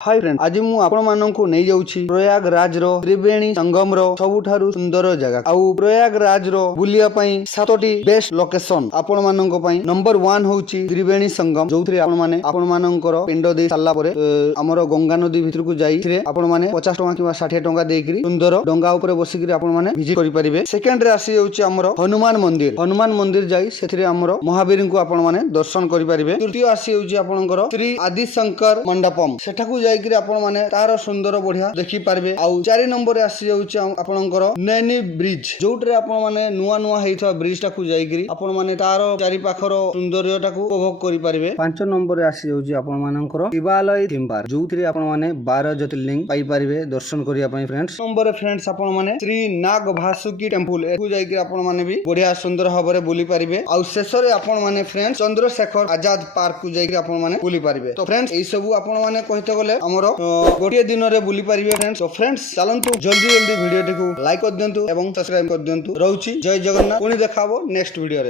Hi friend आज मु आपण माननकु नै जाउछि प्रयागराज रो त्रिवेणी संगम रो सबुठारु सुंदर जगह आउ प्रयागराज रो बुलिया पई सातोटी बेस्ट लोकेशन आपण माननक पई नंबर 1 होउछि त्रिवेणी संगम जोथरे आपण माननकर पिंड दे साला परे हमरो गंगा नदी भितर को जाई रे आपण माने 50 टका किबा 60 टका देकरी सुंदर डंगा ऊपर बसिकरी आपण माने विजिट करि परिबे। सेकंड रे आसी जाउछि हमरो हनुमान मंदिर जाई सेथरे हमरो महावीर को आपण माने दर्शन करि परिबे। तृतीय आसी जाउछि आपणकर श्री आदि शंकर मंडपम सेठाकू जाइकरी आपण माने तार सुंदर बढ़िया देखि पारबे। आउ 4 नंबर रे आसी जाउछि आपणकर नैनी ब्रिज जोटरे आपण माने नुआ हेइथवा ब्रिज टाकू जाइकरी आपण माने तार चारि पाखर सौंदर्य टाकू उपभोग करि पारबे। 5 नंबर रे आसी जाउछि आपण मानकर शिवालय थीम पार्क जोथरे आपण माने 12 ज्योतिर्लिंग पाई पारबे दर्शन करिया पई। फ्रेंड्स नंबर रे फ्रेंड्स आपण माने श्री नाग भासुकी टेंपल एकू जाइकरी आपण माने भी बढ़िया सुंदर भाबरे बुली पारबे। आउ शेष रे आपण माने फ्रेंड्स चंद्रशेखर आजाद पार्क को जाइकरी आपण माने बुली पारबे। तो फ्रेंड्स एई सब आपण माने कहते गले हमरो गोटे दिन रे बुली पारिबे। फ्रेंड्स तो फ्रेंड्स चलंतु जल्दी वीडियो टिकु लाइक कर दियंतु एवं सब्सक्राइब कर दियंतु। रहउची जय जगन्नाथ पुनी देखाबो नेक्स्ट वीडियो रे।